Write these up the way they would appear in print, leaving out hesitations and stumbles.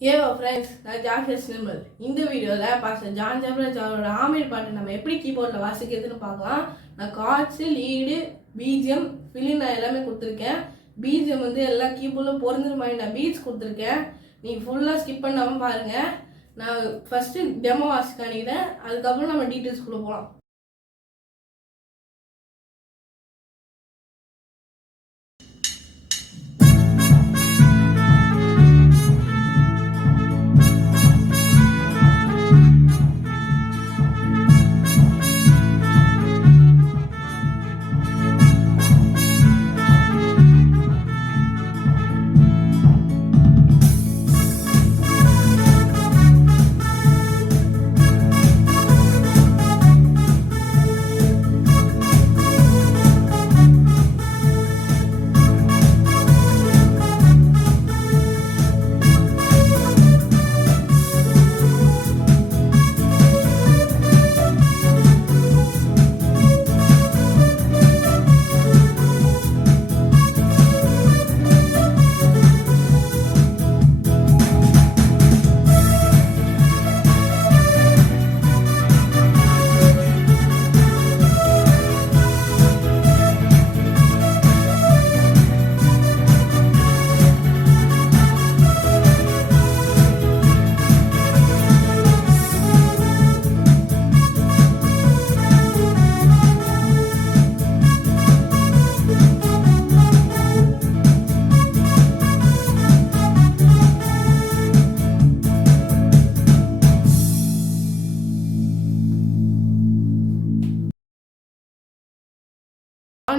ஏவா friends, நான் ஜாஃபியஸ் நிர்மல். இந்த வீடியோவில் பாஸ்டர் ஜான் ஜபராஜ் அவரோட ஆமீர் பாட்டு நம்ம எப்படி கீபோர்டில் வாசிக்கிறதுன்னு பார்க்கலாம். நான் கார்ட்ஸு, லீடு, பிஜிஎம், ஃபிலின் நான் எல்லாமே கொடுத்துருக்கேன். பிஜிஎம் வந்து எல்லா கீபோர்டிலும் பொருந்துற மாதிரி நான் பீட்ஸ் கொடுத்துருக்கேன். நீங்கள் ஃபுல்லாக ஸ்கிப் பண்ணாமல் பாருங்கள். நான் ஃபஸ்ட்டு டெமோ வாசி காணிக்கிறேன், அதுக்கப்புறம் நம்ம டீட்டெயில்ஸ்குள்ளே போகலாம்.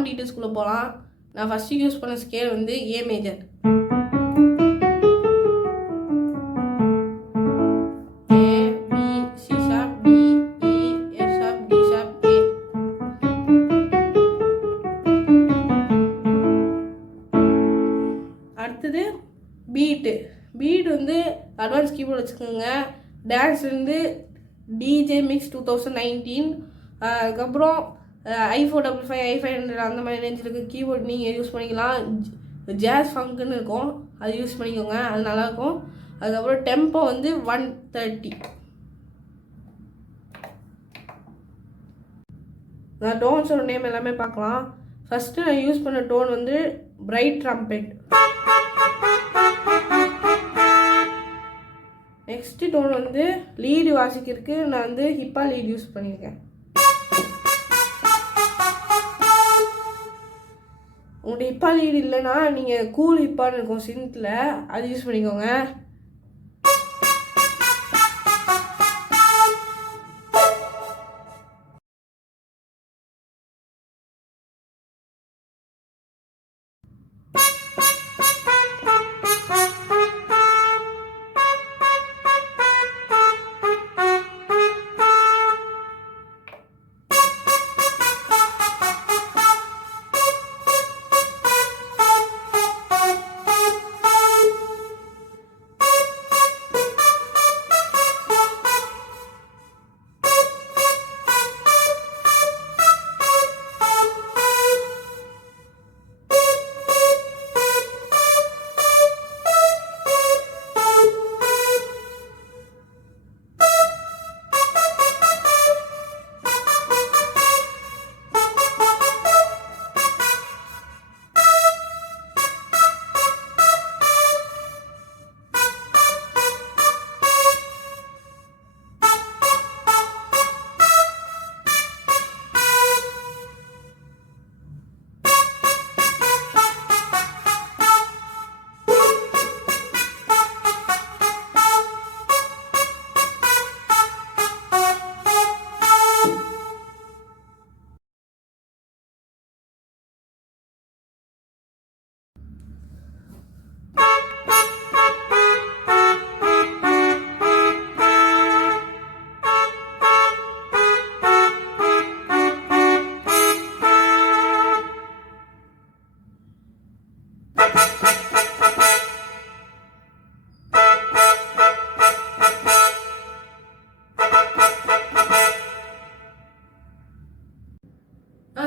டீட்டெயில்ஸ்குள்ளே போகலாம். நான் ஃபஸ்ட்டு யூஸ் பண்ண ஸ்கேல் வந்து ஏ மேஜர். ஏ, பி, சி ஷார்ப், டி, இ, எஃப் ஷார்ப், டி ஷார்ப், ஏ. அடுத்தது பீட் வந்து அட்வான்ஸ் கீபோர்டு வச்சுக்கோங்க. டான்ஸ் வந்து டிஜே மிக்ஸ் 2019. அதுக்கப்புறம் i455, i500 அந்த மாதிரி ரேஞ்சில் இருக்க கீபோர்ட் நீங்கள் யூஸ் பண்ணிக்கலாம். ஜாஸ் ஃபங்க்குன்னு இருக்கும், அது யூஸ் பண்ணிக்கோங்க, அது நல்லாயிருக்கும். அதுக்கப்புறம் டெம்போ வந்து 130. நான் டோன்ஸோட நேம் எல்லாமே பார்க்கலாம். ஃபஸ்ட்டு நான் யூஸ் பண்ண டோன் வந்து பிரைட் ட்ரம்பெட். நெக்ஸ்ட்டு டோன் வந்து லீடு வாசிக்கிறதுக்கு நான் வந்து ஹிப்பா லீட் யூஸ் பண்ணியிருக்கேன். உங்கள்கிட்ட ஹிப்பா லீடு இல்லைன்னா நீங்கள் கூல் ஹிப்பான்னு இருக்கும் சிந்தில், அது யூஸ் பண்ணிக்கோங்க.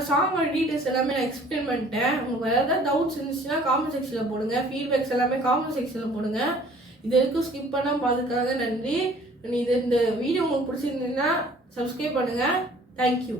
சாங்கோட டீட்டெயில்ஸ் எல்லாமே நான் எக்ஸ்பிளைன் பண்ணிட்டேன். உங்களுக்கு வேறு ஏதாவது டவுட்ஸ் இருந்துச்சுன்னா காமெண்ட் செக்ஷனில் போடுங்க. ஃபீட்பேக்ஸ் எல்லாமே காமெண்ட் செக்ஷனில் போடுங்க. இது வரைக்கும் ஸ்கிப் பண்ணாமல் பார்த்துக்காக நன்றி. இந்த வீடியோ உங்களுக்கு பிடிச்சிருந்தீங்கன்னா சப்ஸ்கிரைப் பண்ணுங்கள். தேங்க்யூ.